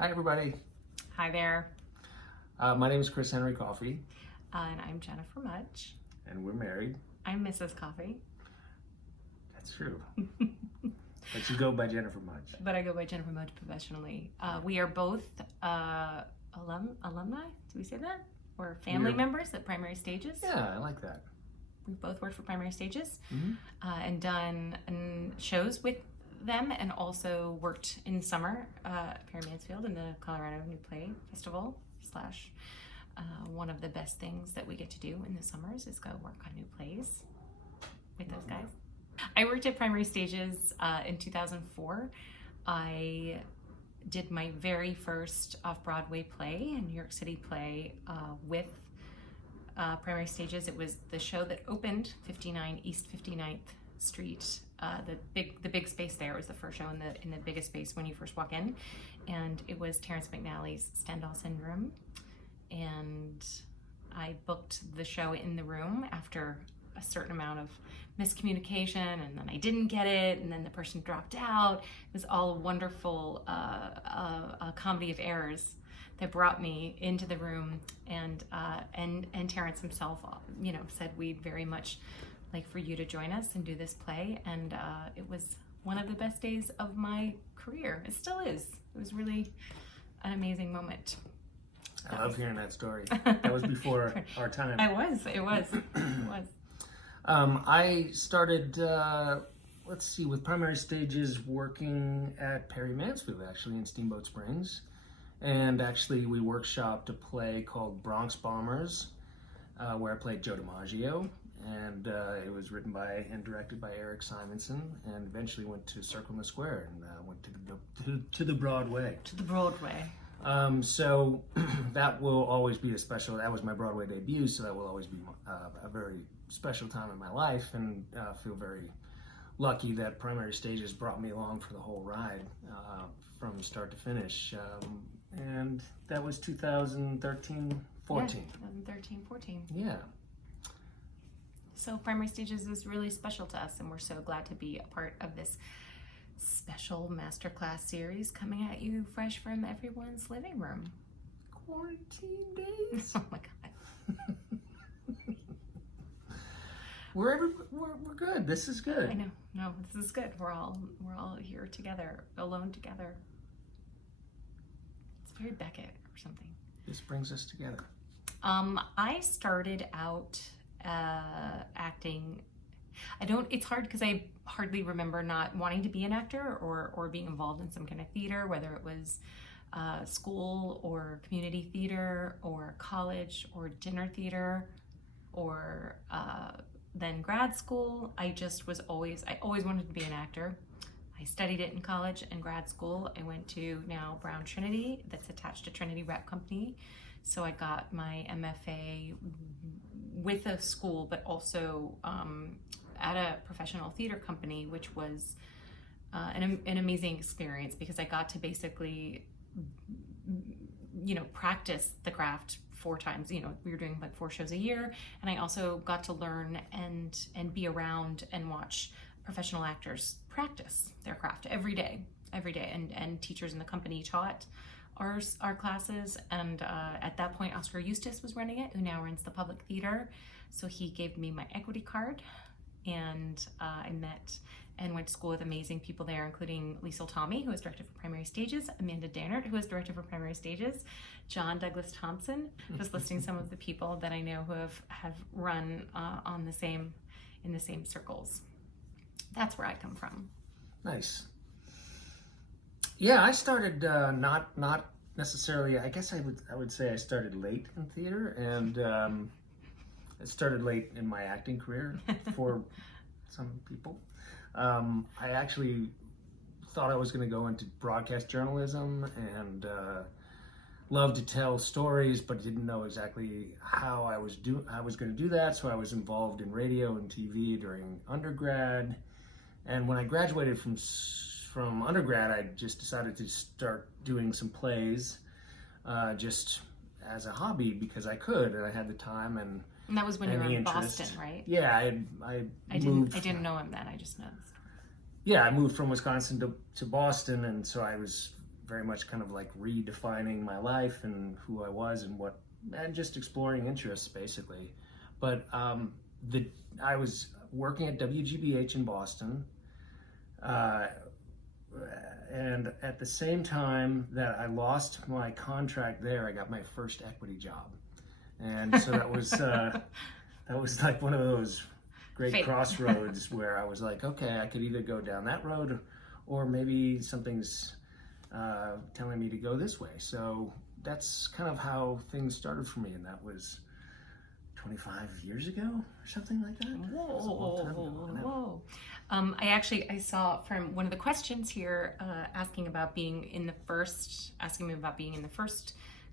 Hi, everybody. Hi there. My name is Chris Henry Coffey, And I'm Jennifer Mudge. and we're married. I'm Mrs. Coffey. That's true. But you go by Jennifer Mudge. But I go by Jennifer Mudge professionally. We are both alumni, do we say that? Or family members at Primary Stages. Yeah, I like that. We've both worked for Primary Stages Mm-hmm. and done shows with them, and also worked in summer at Perry Mansfield in the Colorado New Play Festival / one of the best things that we get to do in the summers is go work on new plays with those guys. I worked at Primary Stages in 2004. I did my very first off-Broadway play, a New York City play, with Primary Stages. It was the show that opened 59 East 59th Street. The big space there was the first show in the biggest space when you first walk in, and it was Terrence McNally's Stendhal Syndrome. And I booked the show in the room after a certain amount of miscommunication, and then I didn't get it, and then the person dropped out. It was all a wonderful a comedy of errors that brought me into the room, and Terrence himself, said we'd very much like for you to join us and do this play, and it was one of the best days of my career. It still is. It was really an amazing moment. I love hearing that story. That was before our time. It was. I started, with Primary Stages working at Perry Mansfield, actually, in Steamboat Springs. And actually, we workshopped a play called Bronx Bombers, where I played Joe DiMaggio. And it was written by and directed by Eric Simonson, and eventually went to Circle in the Square and went to the Broadway. To the Broadway. So that will always be that was my Broadway debut, so that will always be a very special time in my life, and I feel very lucky that Primary Stages brought me along for the whole ride from start to finish. And that was 2013-14. Yeah, 2013-14. Yeah. So Primary Stages is really special to us, and we're so glad to be a part of this special masterclass series coming at you fresh from everyone's living room. Quarantine days. Oh my God. We're good. This is good. I know. No, this is good. We're all here together, alone together. It's very Beckett or something. This brings us together. I started out acting. It's hard because I hardly remember not wanting to be an actor or being involved in some kind of theater, whether it was school or community theater or college or dinner theater or then grad school. I always wanted to be an actor. I studied it in college and grad school. I went to now Brown Trinity, that's attached to Trinity Rep Company. So I got my MFA with a school, but also at a professional theater company, which was an amazing experience because I got to basically, practice the craft 4 times. We were doing like 4 shows a year, and I also got to learn and be around and watch professional actors practice their craft every day, and teachers in the company taught our classes, and at that point Oscar Eustace was running it, who now runs the Public Theater, so he gave me my equity card, and I met and went to school with amazing people there, including Liesl Tommy, who was director for Primary Stages, Amanda Dannert, who was director for Primary Stages, John Douglas Thompson, just listing some of the people that I know who have run in the same circles. That's where I come from. Nice. Yeah, I started not necessarily. I guess I would say I started late in theater, and I started late in my acting career for some people. I actually thought I was going to go into broadcast journalism and loved to tell stories, but didn't know exactly how I was going to do that. So I was involved in radio and TV during undergrad, and when I graduated from undergrad, I just decided to start doing some plays, just as a hobby because I could and I had the time and that was when you were in interest. Boston, right? Yeah, I didn't know him then. I just know this. Yeah, I moved from Wisconsin to Boston, and so I was very much kind of like redefining my life and who I was and just exploring interests basically. But I was working at WGBH in Boston, and at the same time that I lost my contract there, I got my first equity job, and so that was like one of those great crossroads where I was like, okay, I could either go down that road, or maybe something's telling me to go this way. So that's kind of how things started for me, and that was 25 years ago or something like that. Whoa. I saw from one of the questions here asking me about being in the first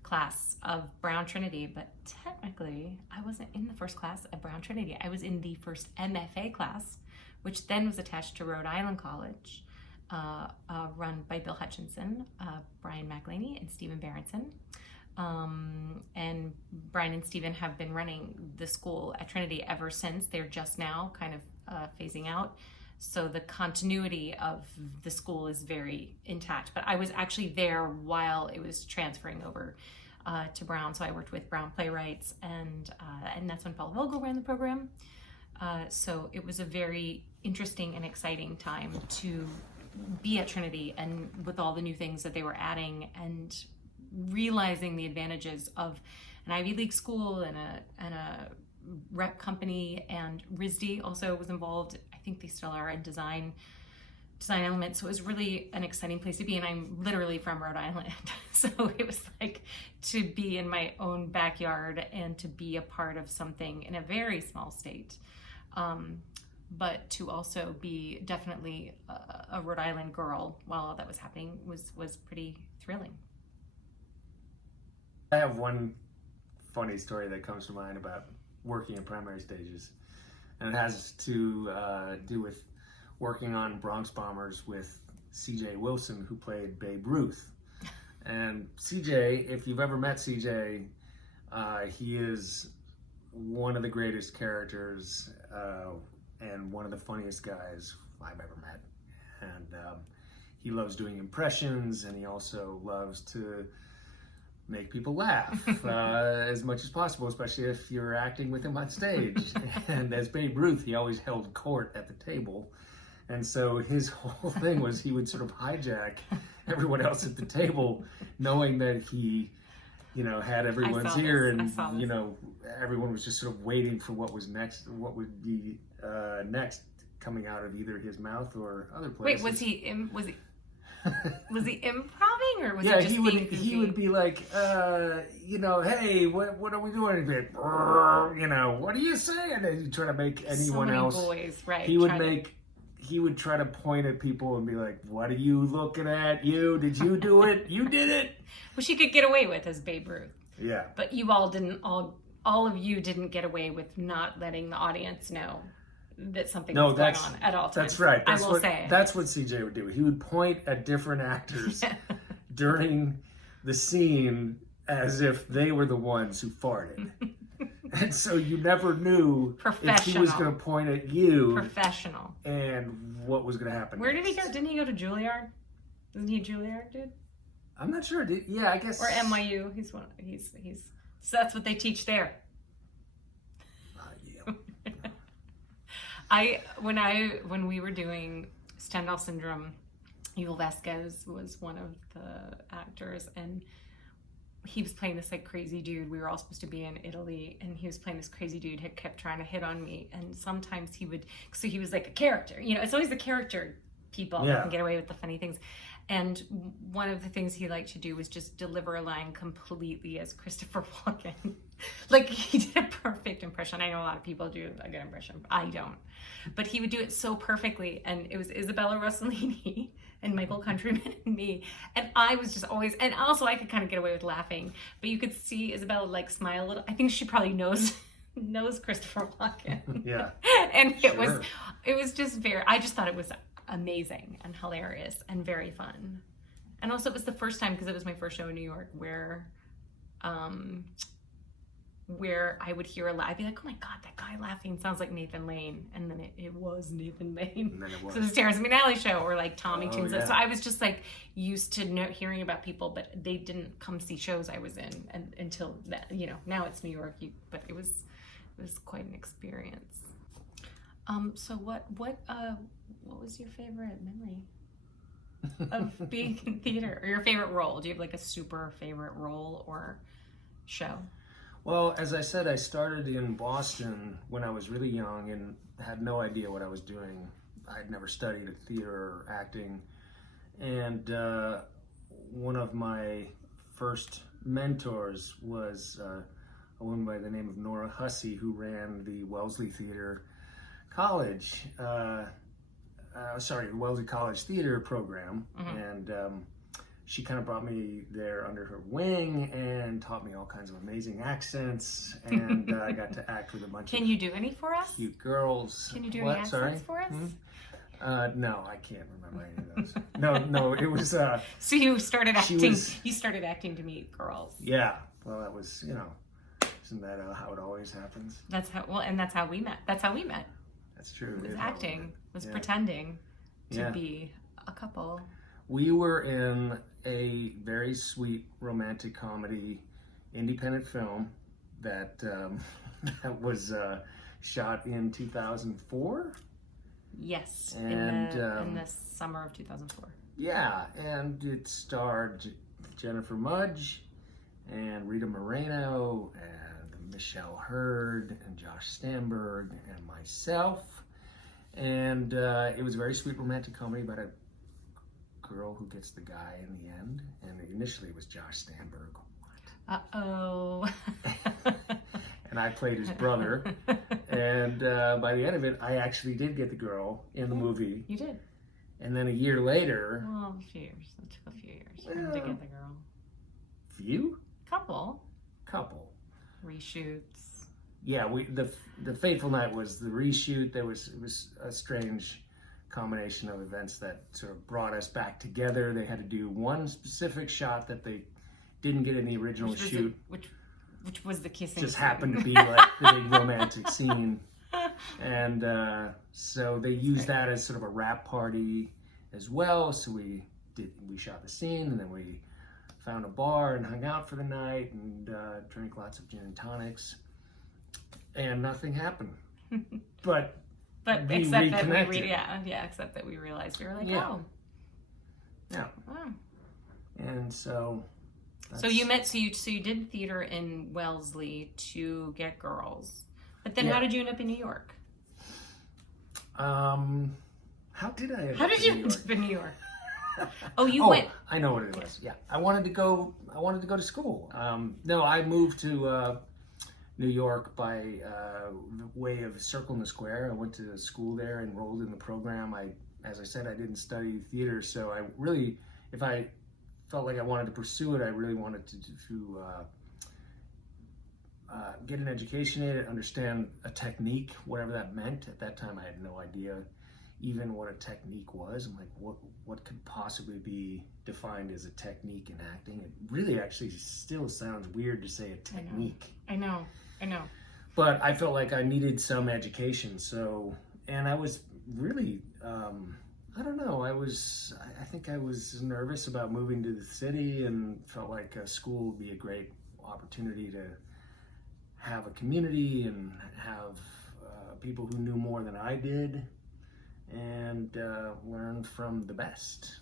class of Brown Trinity, but technically I wasn't in the first class of Brown Trinity. I was in the first MFA class, which then was attached to Rhode Island College, run by Bill Hutchinson, Brian McElhaney, and Stephen Berenson. And Brian and Stephen have been running the school at Trinity ever since. They're just now kind of phasing out. So the continuity of the school is very intact. But I was actually there while it was transferring over to Brown. So I worked with Brown playwrights, and that's when Paul Vogel ran the program. So it was a very interesting and exciting time to be at Trinity, and with all the new things that they were adding, and realizing the advantages of an Ivy League school and a rep company. And RISD also was involved. I think they still are in design elements. So it was really an exciting place to be. And I'm literally from Rhode Island. So it was like to be in my own backyard and to be a part of something in a very small state. But to also be definitely a Rhode Island girl while all that was happening was pretty thrilling. I have one funny story that comes to mind about working in primary stages, and it has to do with working on Bronx Bombers with C.J. Wilson, who played Babe Ruth. And C.J., if you've ever met C.J., he is one of the greatest characters and one of the funniest guys I've ever met. And he loves doing impressions, and he also loves to make people laugh as much as possible, especially if you're acting with him on stage. And as Babe Ruth, he always held court at the table. And so his whole thing was he would sort of hijack everyone else at the table, knowing that he, had everyone's ear, and, everyone was just sort of waiting for what was next, what would be next coming out of either his mouth or other places. Wait, was he improving, or was yeah, he just being goofy? He would be like, hey, what are we doing? He'd be like, what are you saying? And he'd try to make anyone else. Boys, right? He would try to point at people and be like, what are you looking at? Did you do it? You did it. Which he could get away with as Babe Ruth. Yeah. But you all didn't. All of you didn't get away with not letting the audience know that something was going on at all times. That's right. I will say. That's what CJ would do. He would point at different actors during the scene as if they were the ones who farted. And so you never knew if he was going to point at you. Professional. And what was going to happen. Where did he go? Didn't he go to Juilliard? Isn't he a Juilliard dude? I'm not sure. Yeah, I guess. Or NYU. He's so that's what they teach there. Yeah. When we were doing Stendhal Syndrome, Yul Vasquez was one of the actors, and he was playing this like crazy dude. We were all supposed to be in Italy, and he was playing this crazy dude who kept trying to hit on me. And sometimes he was like a character. It's always the character people that can get away with the funny things. And one of the things he liked to do was just deliver a line completely as Christopher Walken. Like, he did a perfect impression. I know a lot of people do a good impression. I don't. But he would do it so perfectly. And it was Isabella Rossellini and Michael Countryman and me. And I was just always, and also I could kind of get away with laughing. But you could see Isabella like smile a little. I think she probably knows Christopher Walken. Yeah. And it was just I just thought it was amazing and hilarious and very fun. And also it was the first time, because it was my first show in New York, where where I would hear a laugh. I'd be like, oh my God, that guy laughing sounds like Nathan Lane. And then it was Nathan Lane. And then it was. So the Terrence McNally show, or like Tommy Toons. yeah. So I was just like used to hearing about people, but they didn't come see shows I was in until that, you know, now it's New York, but it was quite an experience. So what was your favorite memory of being in theater, or your favorite role? Do you have like a super favorite role or show? Well, as I said, I started in Boston when I was really young and had no idea what I was doing. I'd never studied theater or acting. And one of my first mentors was a woman by the name of Nora Hussey, who ran the Wellesley Theater College, Wellesley College Theater program. And she kind of brought me there under her wing and taught me all kinds of amazing accents, and I got to act with a bunch Can of you do any for us? cute girls. Can you do What? any accents for us? No, I can't remember any of those. No, it was. So you started acting. was- You started acting to meet girls. Yeah, well, that was, isn't that how it always happens? That's how. Well, and that's how we met. That's how we met. That's true. Was It is how it acting. went. Was Yeah. pretending to Yeah. be a couple. We were in a very sweet romantic comedy independent film that that was shot in 2004. Yes, And, in the summer of 2004. Yeah, and it starred Jennifer Mudge and Rita Moreno and Michelle Hurd and Josh Stamberg and myself. And it was a very sweet romantic comedy about a girl who gets the guy in the end. And initially it was Josh Stamberg. Uh-oh. And I played his brother. And by the end of it, I actually did get the girl in the movie. You did. And then a year later... Well, a few years. It took a few years to get the girl. Few? Couple. Reshoots. Reshoots. Yeah, the Fateful Night was the reshoot. It was a strange combination of events that sort of brought us back together. They had to do one specific shot that they didn't get in the original shoot. Which was the kissing. Just scene. happened to be like the big romantic scene. And so they used that as sort of a wrap party as well. So we shot the scene, and then we found a bar and hung out for the night and drank lots of gin and tonics. And nothing happened. But we except reconnected. that except that we realized we were like, Yeah. oh. Yeah. Oh. And so... So you did theater in Wellesley to get girls. But then how did you end up in New York? How did I end How up did in you New end York? up in New York? Oh, you went. I know what it was. Yeah, I wanted to go to school. No, I moved to New York by way of Circle in the Square. I went to school there, enrolled in the program. As I said, I didn't study theater, so I really, if I felt like I wanted to pursue it, I really wanted to get an education in it, understand a technique, whatever that meant. At that time, I had no idea even what a technique was. I'm like, what could possibly be defined as a technique in acting? It really actually still sounds weird to say a technique. I know. But I felt like I needed some education. So, and I was really, I don't know, I think I was nervous about moving to the city and felt like a school would be a great opportunity to have a community and have people who knew more than I did and learn from the best.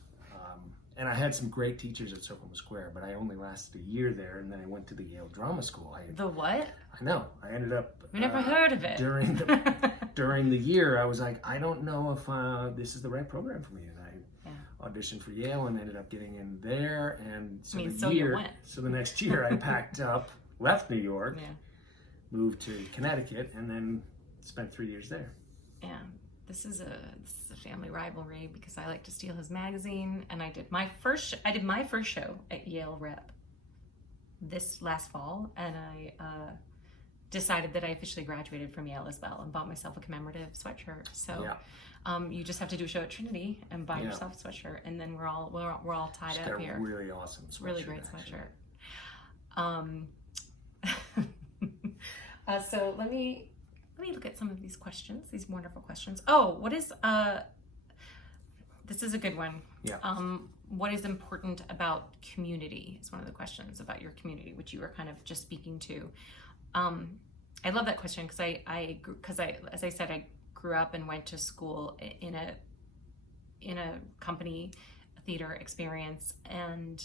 And I had some great teachers at Circle in the Square, but I only lasted a year there, and then I went to the Yale Drama School. The what? I know. I ended up... We never heard of it. During the year, I was like, I don't know if this is the right program for me. And I auditioned for Yale and ended up getting in there. And so the next year, I packed up, left New York, moved to Connecticut, and then spent 3 years there. Yeah. This is a family rivalry because I like to steal his magazine, and I did my first show at Yale Rep this last fall, and I decided that I officially graduated from Yale as well and bought myself a commemorative sweatshirt. So you just have to do a show at Trinity and buy yourself a sweatshirt, and then we're all tied up here. Really awesome sweatshirt. Really great sweatshirt. So let me look at some of these questions, these wonderful questions. Oh, what is this is a good one. Yeah. What is important about community is one of the questions about your community, which you were kind of just speaking to. I love that question because I as I said, I grew up and went to school in a company theater experience, and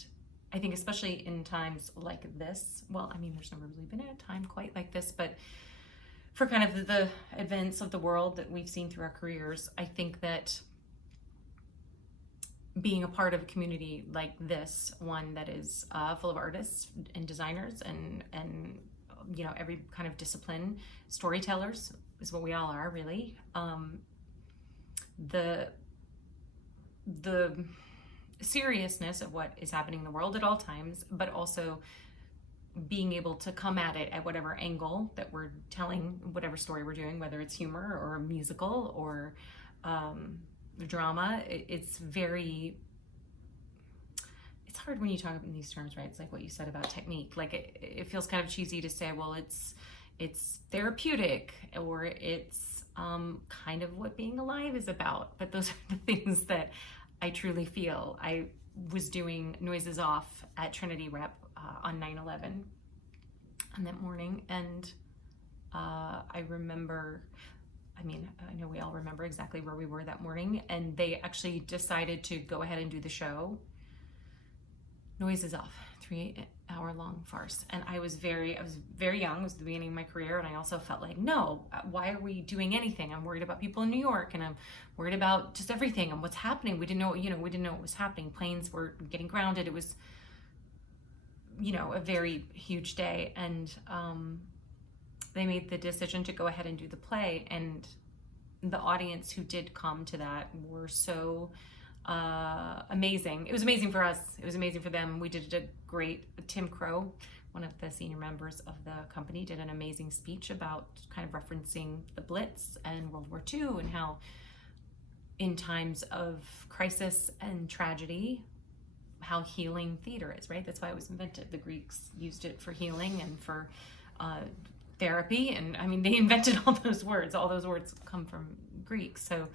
I think especially in times like this, well, I mean, there's never really been a time quite like this, but for kind of the events of the world that we've seen through our careers, I think that being a part of a community like this, one that is full of artists and designers and you know, every kind of discipline, storytellers is what we all are, really. The seriousness of what is happening in the world at all times, but also being able to come at it at whatever angle that we're telling, whatever story we're doing, whether it's humor or a musical or drama. It's hard when you talk in these terms, right? It's like what you said about technique. Like it feels kind of cheesy to say, well, it's therapeutic, or it's kind of what being alive is about. But those are the things that I truly feel. I was doing Noises Off at Trinity Rep on 9/11 on that morning, and I remember, I mean, I know we all remember exactly where we were that morning, and they actually decided to go ahead and do the show Noises Off, 3-hour-long farce. And I was very young. It was the beginning of my career, and I also felt like, no, why are we doing anything? I'm worried about people in New York, and I'm worried about just everything and what's happening. We didn't know what was happening. Planes were getting grounded. It was, a very huge day, and they made the decision to go ahead and do the play, and the audience who did come to that were so amazing. It was amazing for us. It was amazing for them. We did a great, Tim Crow, one of the senior members of the company, did an amazing speech about kind of referencing the Blitz and World War II and how in times of crisis and tragedy, how healing theater is, right? That's why it was invented. The Greeks used it for healing and for therapy. And I mean, they invented all those words. All those words come from the Greeks. So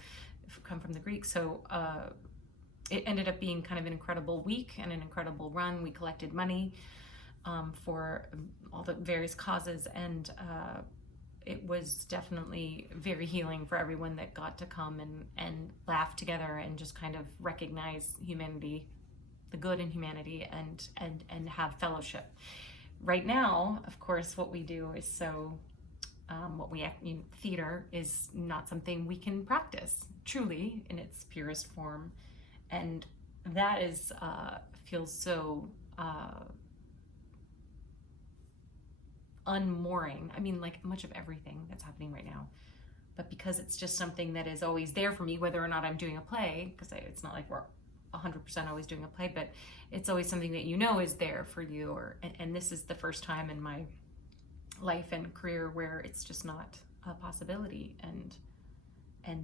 it ended up being kind of an incredible week and an incredible run. We collected money for all the various causes, and it was definitely very healing for everyone that got to come and laugh together and just kind of recognize humanity, the good in humanity, and have fellowship. Right now, of course, what we do is so theater is not something we can practice truly in its purest form, and that is feels so unmooring. I mean, like much of everything that's happening right now, but because it's just something that is always there for me, whether or not I'm doing a play, because it's not like we're 100% always doing a play, but it's always something that is there for you. And this is the first time in my life and career where it's just not a possibility, and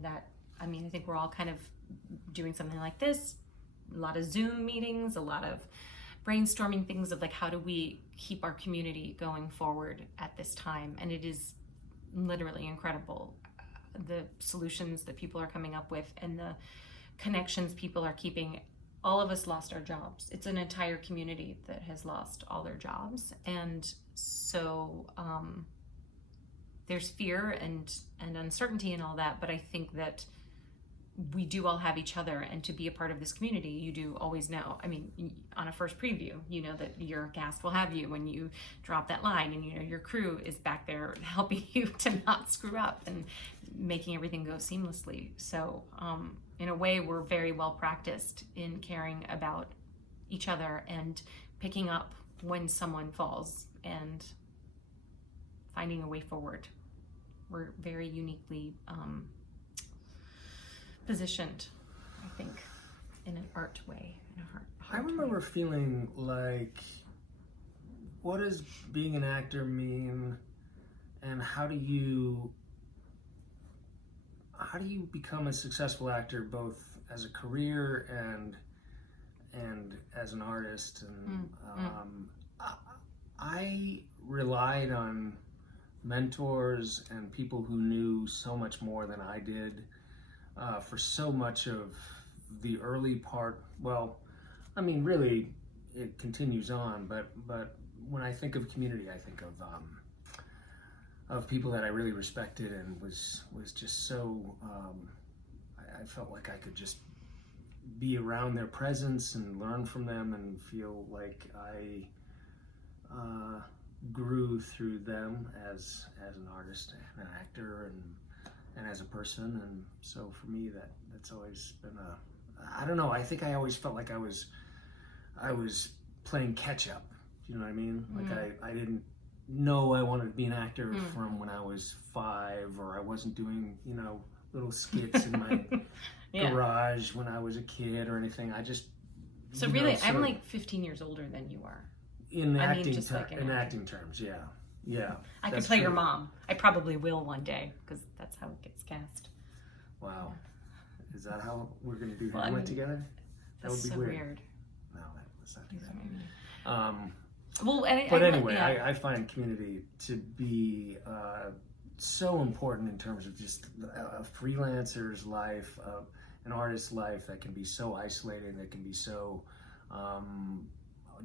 that, I mean, I think we're all kind of doing something like this, a lot of Zoom meetings, a lot of brainstorming things of like, how do we keep our community going forward at this time? And it is literally incredible, the solutions that people are coming up with and the connections people are keeping. All of us lost our jobs. It's an entire community that has lost all their jobs, and so there's fear and uncertainty and all that, but I think that we do all have each other, and to be a part of this community, you do always know. I mean, on a first preview, you know that your cast will have you when you drop that line, and your crew is back there helping you to not screw up and making everything go seamlessly. So in a way, we're very well practiced in caring about each other and picking up when someone falls and finding a way forward. We're very uniquely positioned, I think, in an art way, in a heart I remember feeling like, what does being an actor mean, and how do you become a successful actor, both as a career and as an artist? And I relied on mentors and people who knew so much more than I did for so much of the early part. Well, I mean, really, it continues on, but when I think of community, I think of people that I really respected and was just so. I felt like I could just be around their presence and learn from them and feel like I grew through them as an artist and an actor and as a person. And so for me, that's always been I don't know, I think I always felt like I was playing catch up. Do you know what I mean? Like I didn't know I wanted to be an actor from when I was 5, or I wasn't doing, little skits in my garage when I was a kid or anything. I just So really, I'm like 15 years older than you are. In acting terms, yeah. I could play your mom. I probably will one day, because that's how it gets cast. Wow. Is that how we're going to do Hamlet together? That would be so weird. No, let's not do that. I find community to be so important in terms of just a freelancer's life, an artist's life that can be so isolating, that can be so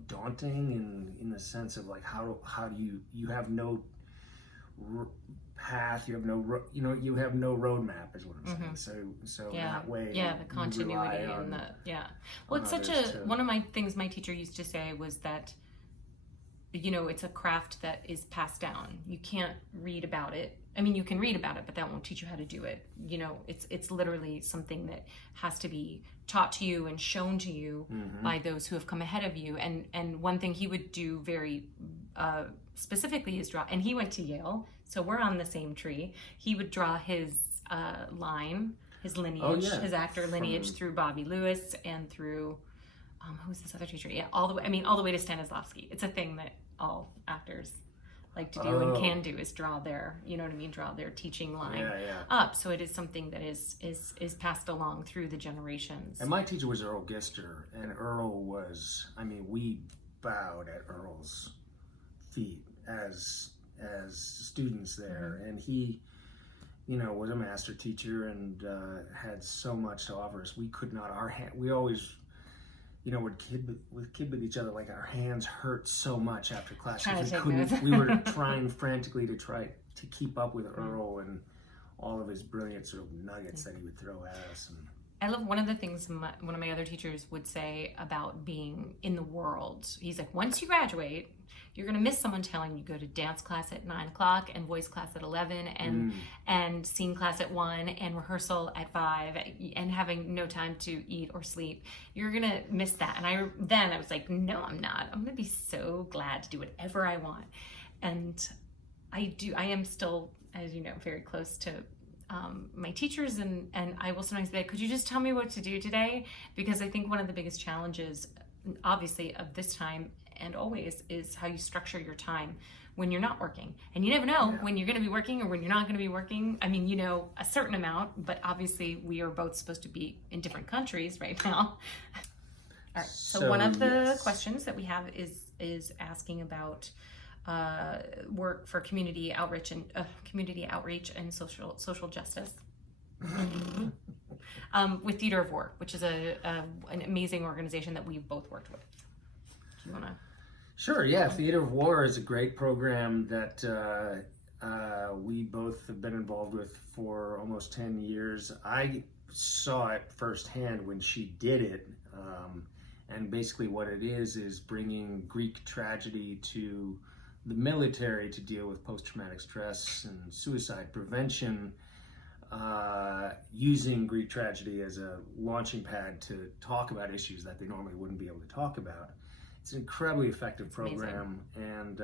daunting in the sense of like how do you have no path, you have no you have no roadmap is what I'm saying. So that way the continuity and well, it's such a one of my things my teacher used to say was that it's a craft that is passed down. You can't read about it. I mean, you can read about it, but that won't teach you how to do it. It's literally something that has to be taught to you and shown to you by those who have come ahead of you. And one thing he would do very specifically is draw. And he went to Yale, so we're on the same tree. He would draw his line, his lineage, his actor lineage through Bobby Lewis and through who's this other teacher? Yeah, all the way to Stanislavski. It's a thing that all actors like to do and can do, is draw their, draw their teaching line up. So it is something that is passed along through the generations. And my teacher was Earl Gister, and Earl was, we bowed at Earl's feet as students there, and he, was a master teacher and had so much to offer us. We could not, we always, would kid with each other, like our hands hurt so much after class. We were trying frantically to keep up with Earl and all of his brilliant sort of nuggets that he would throw at us. And I love one of the things one of my other teachers would say about being in the world. He's like, once you graduate, you're going to miss someone telling you go to dance class at 9 o'clock and voice class at 11 and scene class at 1 and rehearsal at 5 and having no time to eat or sleep. You're going to miss that. And I was like, no, I'm not. I'm going to be so glad to do whatever I want. And I am still, as you know, very close to my teachers, and I will sometimes be like, could you just tell me what to do today? Because I think one of the biggest challenges, obviously, of this time and always, is how you structure your time when you're not working. And you never know when you're going to be working or when you're not going to be working. I mean, a certain amount, but obviously we are both supposed to be in different countries right now. All right. So one of the questions that we have is asking about work for community outreach and social justice with Theater of War, which is an amazing organization that we've both worked with. Do you want to? Sure. Yeah, Theater of War is a great program that we both have been involved with for almost 10 years. I saw it firsthand when she did it, and basically what it is bringing Greek tragedy to the military to deal with post-traumatic stress and suicide prevention, using Greek tragedy as a launching pad to talk about issues that they normally wouldn't be able to talk about. It's an incredibly effective program, and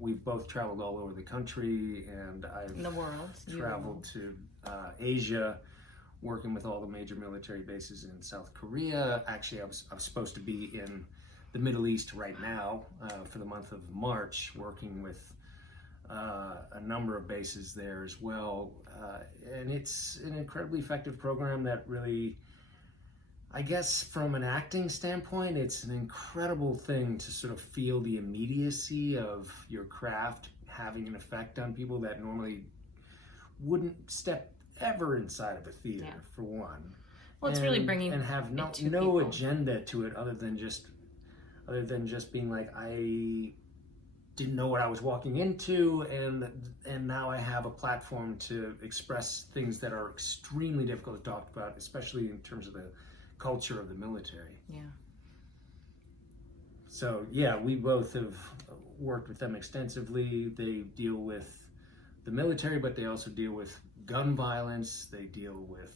we've both traveled all over the country, and I've in the world traveled to Asia, working with all the major military bases in South Korea. Actually, I was supposed to be in the Middle East right now for the month of March, working with a number of bases there as well. And it's an incredibly effective program that really, I guess from an acting standpoint, it's an incredible thing to sort of feel the immediacy of your craft having an effect on people that normally wouldn't step ever inside of a theater, for one. Well, it's really bringing and have no people. agenda to it other than just being like, I didn't know what I was walking into, and now I have a platform to express things that are extremely difficult to talk about, especially in terms of the culture of the military. Yeah. So yeah, we both have worked with them extensively. They deal with the military, but they also deal with gun violence. They deal with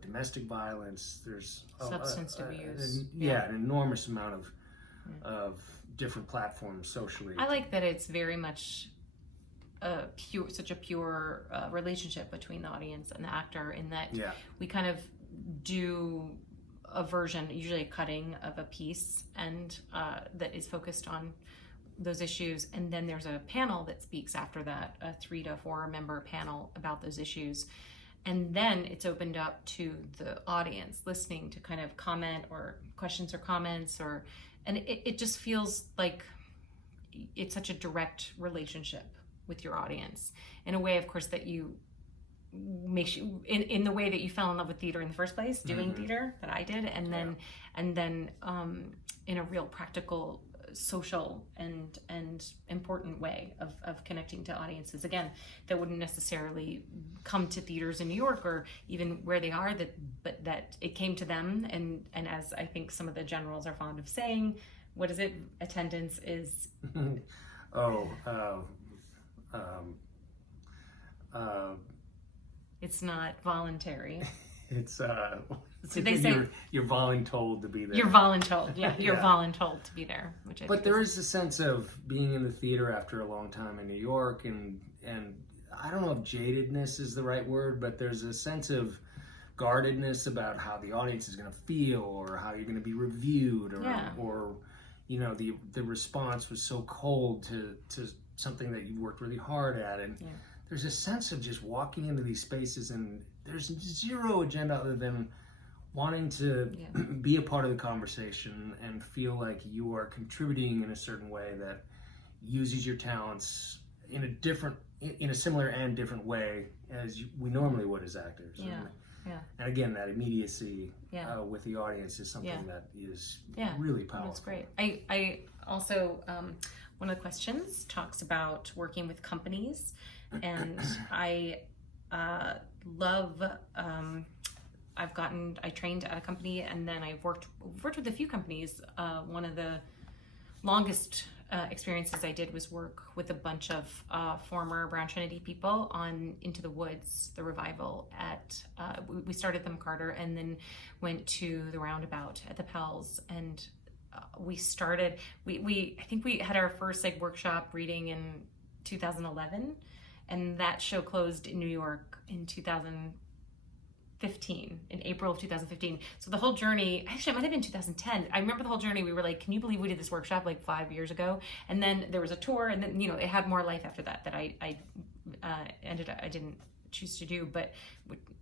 domestic violence. There's substance abuse. An enormous amount of different platforms socially. I like that it's very much such a pure relationship between the audience and the actor, in that we kind of do a version, usually a cutting of a piece, and that is focused on those issues, and then there's a panel that speaks after that, a 3 to 4 member panel about those issues, and then it's opened up to the audience listening to kind of comment or questions or comments, and it just feels like it's such a direct relationship with your audience, in a way, of course, that makes you in the way that you fell in love with theater in the first place, doing theater, that I did, and then in a real practical, social and important way of connecting to audiences, again, that wouldn't necessarily come to theaters in New York or even where they are, but that it came to them, and as I think some of the generals are fond of saying, what is it? Attendance is it's not voluntary. It's So they say you're voluntold to be there. You're voluntold, you're voluntold to be there. But there is a sense of being in the theater after a long time in New York, and I don't know if jadedness is the right word, but there's a sense of guardedness about how the audience is going to feel, or how you're going to be reviewed, or you know, the response was so cold to something that you worked really hard at, and there's a sense of just walking into these spaces and there's zero agenda other than wanting to be a part of the conversation and feel like you are contributing in a certain way that uses your talents in a similar and different way as we normally would as actors. And again, that immediacy with the audience is something that is really powerful. That's great. I also, one of the questions talks about working with companies, and I love, I trained at a company, and then I've worked with a few companies. One of the longest experiences I did was work with a bunch of former Brown Trinity people on Into the Woods, the revival at, we started at the McCarter and then went to the Roundabout at the Pels, and we started, I think we had our first workshop reading in 2011, and that show closed in New York in 2015, in April of 2015. So the whole journey, actually it might have been 2010. I remember the whole journey, we were like, can you believe we did this workshop 5 years ago? And then there was a tour, and then, it had more life after that I didn't choose to do, but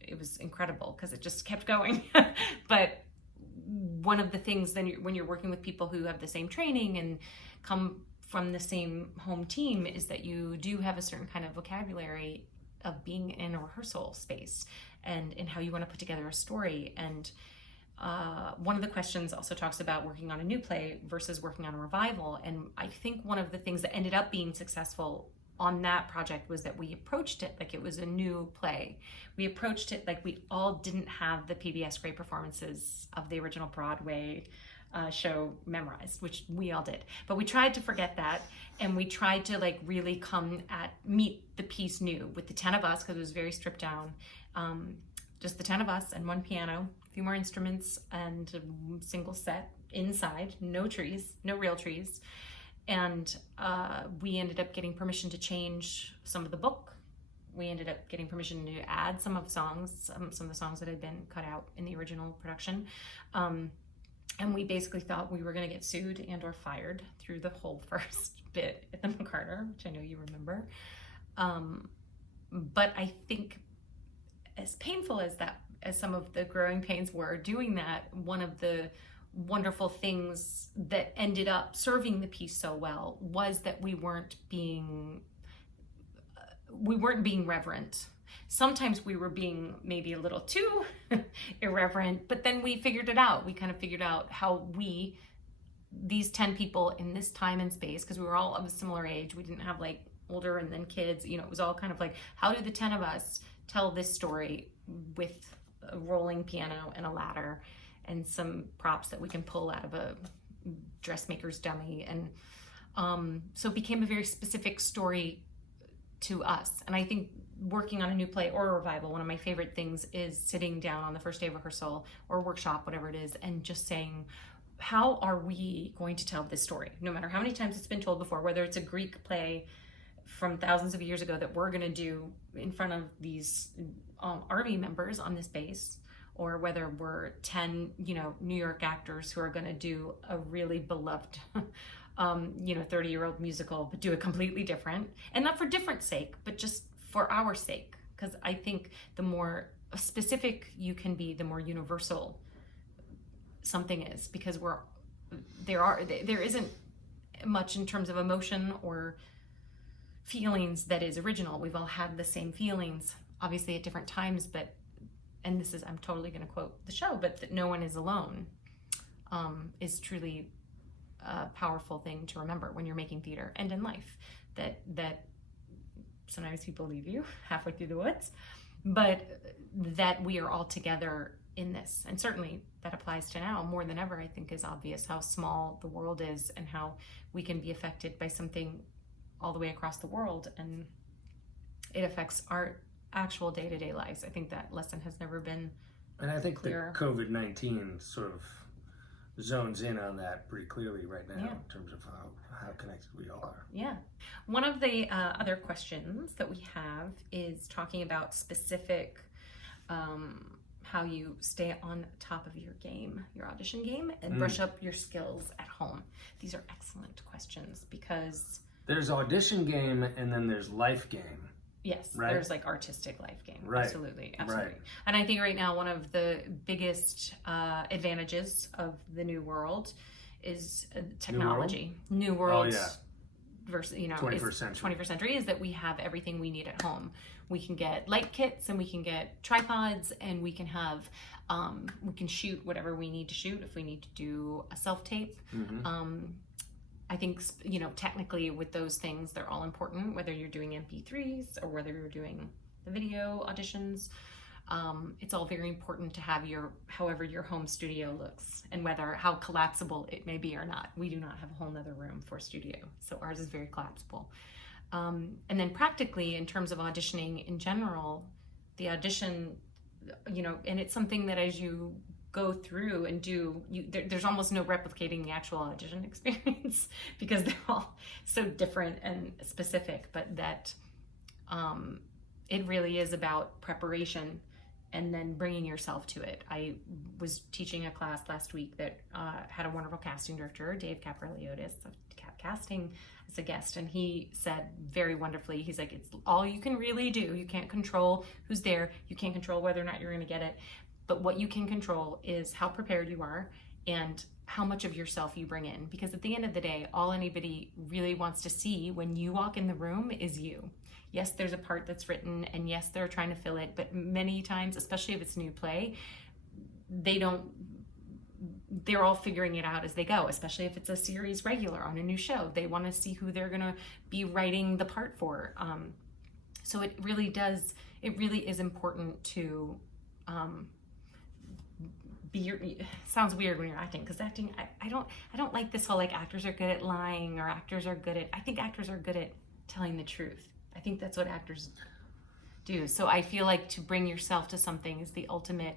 it was incredible because it just kept going. But one of the things then when you're working with people who have the same training and come from the same home team is that you do have a certain kind of vocabulary of being in a rehearsal space and in how you want to put together a story. And one of the questions also talks about working on a new play versus working on a revival. And I think one of the things that ended up being successful on that project was that we approached it like it was a new play. We approached it like we all didn't have the PBS grade performances of the original Broadway show memorized, which we all did. But we tried to forget that, and we tried to really meet the piece new with the 10 of us, because it was very stripped down. Just the 10 of us and one piano, a few more instruments, and a single set inside, no trees, no real trees. And we ended up getting permission to change some of the book. We ended up getting permission to add some of the songs that had been cut out in the original production. And we basically thought we were going to get sued and or fired through the whole first bit at the McCarter, which I know you remember. But I think as painful as that as some of the growing pains were doing that, one of the wonderful things that ended up serving the piece so well was that we weren't being reverent. Sometimes we were being maybe a little too irreverent, but then we figured it out. We kind of figured out how these 10 people in this time and space, because we were all of a similar age, we didn't have like older and then kids, you know, it was all kind of like, how do the 10 of us tell this story with a rolling piano and a ladder and some props that we can pull out of a dressmaker's dummy. And so it became a very specific story to us. And I think working on a new play or a revival, one of my favorite things is sitting down on the first day of rehearsal or workshop, whatever it is, and just saying, how are we going to tell this story? No matter how many times it's been told before, whether it's a Greek play from thousands of years ago that we're going to do in front of these army members on this base, or whether we're 10, you know, New York actors who are going to do a really beloved, 30-year-old musical, but do it completely different, and not for different sake, but just for our sake. Because I think the more specific you can be, the more universal something is, because there isn't much in terms of emotion or feelings that is original. We've all had the same feelings, obviously at different times, but, and this is, I'm totally going to quote the show, but that no one is alone is truly a powerful thing to remember when you're making theater and in life, that sometimes people leave you halfway through the woods, but that we are all together in this. And certainly that applies to now more than ever. I think is obvious how small the world is and how we can be affected by something all the way across the world, and it affects our actual day-to-day lives. I think that lesson has never been And I think clearer. the COVID-19 sort of zones in on that pretty clearly right now, Yeah. in terms of how connected we all are. Yeah. One of the other questions that we have is talking about specific how you stay on top of your game, your audition game, and brush up your skills at home. These are excellent questions because There's audition game and then there's life game. yes, Right. there's like artistic life game. Right. Absolutely. Right. And I think right now one of the biggest advantages of the new world is technology. New world. Oh, yeah. Versus, 21st century. 21st century is that we have everything we need at home. We can get light kits and we can get tripods and we can have we can shoot whatever we need to shoot if we need to do a self-tape. I think technically with those things they're all important, whether you're doing MP3s or whether you're doing the video auditions. It's all very important to have however your home studio looks and how collapsible it may be or not. We do not have a whole nother room for studio, so ours is very collapsible. And then practically in terms of auditioning in general, the audition, and it's something that as you go through and there's almost no replicating the actual audition experience because they're all so different and specific, but that it really is about preparation and then bringing yourself to it. I was teaching a class last week that had a wonderful casting director, Dave Capraliotis of Casting, as a guest, and he said very wonderfully, he's like, it's all you can really do. You can't control who's there. You can't control whether or not you're going to get it. But what you can control is how prepared you are and how much of yourself you bring in. Because at the end of the day, all anybody really wants to see when you walk in the room is you. Yes, there's a part that's written, and yes, they're trying to fill it, but many times, especially if it's a new play, they're all figuring it out as they go, especially if it's a series regular on a new show. They want to see who they're going to be writing the part for. So it really is important to sounds weird when you're acting, because acting, I don't like this whole like actors are good at lying or actors are good at, I think actors are good at telling the truth. I think that's what actors do. So I feel like to bring yourself to something is the ultimate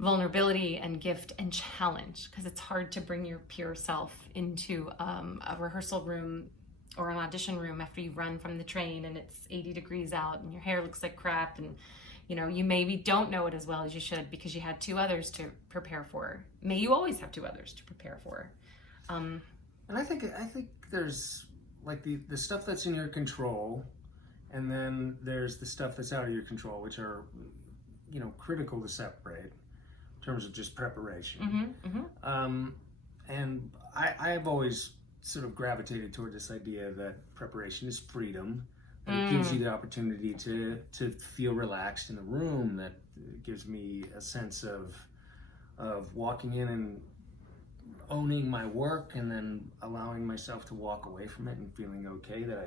vulnerability and gift and challenge, because it's hard to bring your pure self into a rehearsal room or an audition room after you run from the train and it's 80 degrees out and your hair looks like crap and you maybe don't know it as well as you should because you had two others to prepare for. May you always have two others to prepare for. And I think there's like the stuff that's in your control, and then there's the stuff that's out of your control, which are critical to separate in terms of just preparation. Mm-hmm, mm-hmm. And I've always sort of gravitated toward this idea that preparation is freedom. That it gives you the opportunity to feel relaxed in the room. That gives me a sense of walking in and owning my work, and then allowing myself to walk away from it and feeling okay that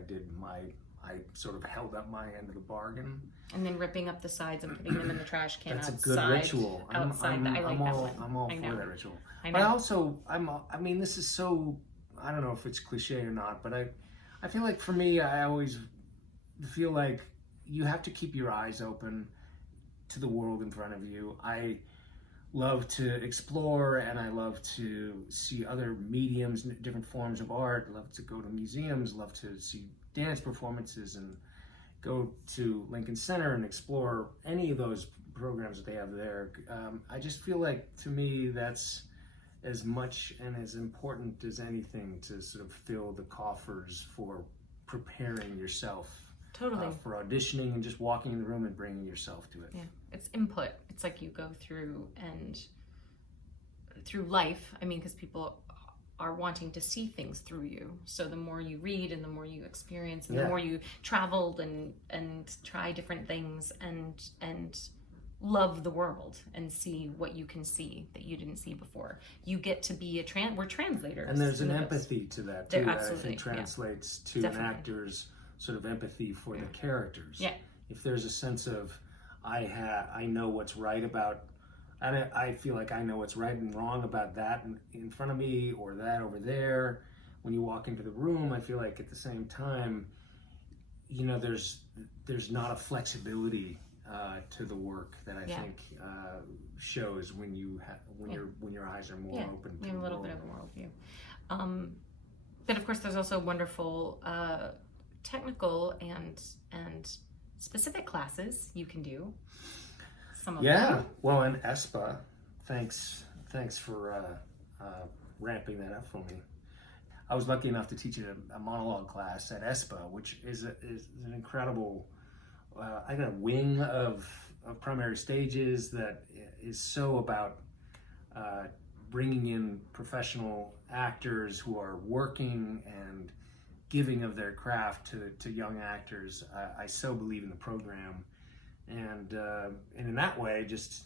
I sort of held up my end of the bargain. And then ripping up the sides and putting them in the trash can. That's outside, a good ritual. Outside, I like that one. I'm all I for know. that ritual. I know. But also, I mean, this is so, I don't know if it's cliche or not, but I feel like for me, I always feel like you have to keep your eyes open to the world in front of you. I love to explore, and I love to see other mediums, different forms of art, love to go to museums, love to see dance performances, and go to Lincoln Center and explore any of those programs that they have there. I just feel like, to me, that's as much and as important as anything to sort of fill the coffers for preparing yourself. Totally. For auditioning and just walking in the room and bringing yourself to it. Yeah, it's input. It's like you go through life. I mean, because people are wanting to see things through you. So the more you read and the more you experience and the more you traveled and try different things and love the world and see what you can see that you didn't see before. You get to be we're translators. And there's an empathy to that too, that I think translates to Definitely. an actor's sort of empathy for the characters. Yeah. If there's a sense of I know what's right about, and I feel like I know what's right and wrong about that in front of me or that over there. When you walk into the room, I feel like at the same time, there's not a flexibility to the work that I think shows when your eyes are more open. You have a little bit of a worldview. But of course, there's also wonderful technical and specific classes you can do. Some of them. Well, and ESPA, thanks for ramping that up for me. I was lucky enough to teach a monologue class at ESPA, which is an incredible I got a wing of primary stages that is so about bringing in professional actors who are working and giving of their craft to young actors. I so believe in the program, and in that way, just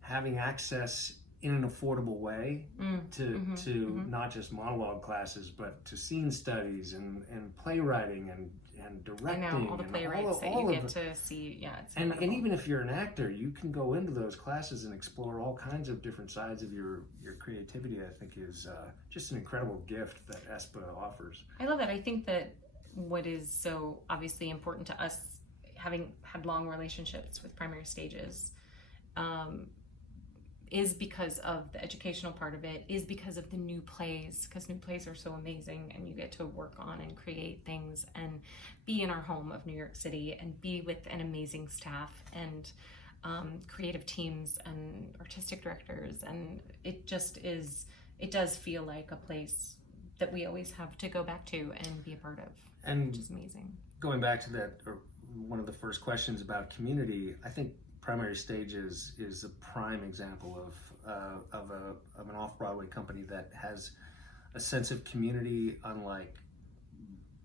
having access in an affordable way to not just monologue classes, but to scene studies and playwriting and directing. I know, all the playwrights that you get to see. Yeah, it's and even if you're an actor, you can go into those classes and explore all kinds of different sides of your creativity. I think is just an incredible gift that ESPA offers. I love that. I think that what is so obviously important to us, having had long relationships with primary stages, is because of the educational part of it, is because of the new plays, because new plays are so amazing, and you get to work on and create things and be in our home of New York City and be with an amazing staff and creative teams and artistic directors, and it does feel like a place that we always have to go back to and be a part of, which is amazing. Going back to that, or one of the first questions about community, I think Primary Stages is a prime example of an off-Broadway company that has a sense of community unlike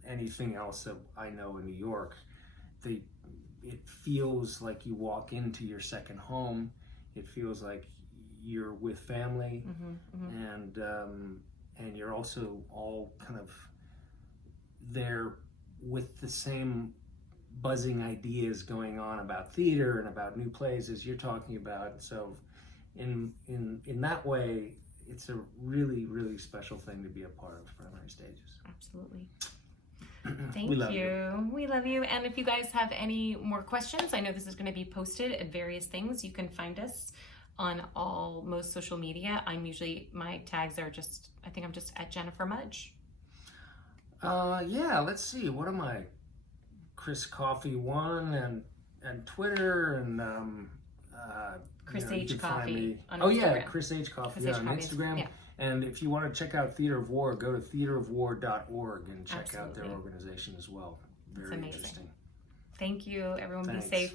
anything else that I know in New York. It feels like you walk into your second home. It feels like you're with family, and you're also all kind of there with the same buzzing ideas going on about theater and about new plays as you're talking about. So in that way, it's a really, really special thing to be a part of Primary Stages. Absolutely. Thank you. We love you. And if you guys have any more questions, I know this is going to be posted at various things. You can find us on most social media. My tags are I think I'm just at Jennifer Mudge. Let's see. What am I? Chris Coffey 1 and Twitter and Chris H. Coffey on Instagram. Chris H. Coffey on Coffey Instagram. Yeah. And if you want to check out Theater of War, go to theaterofwar.org and check out their organization as well. Very interesting. Thank you. Everyone. Be safe.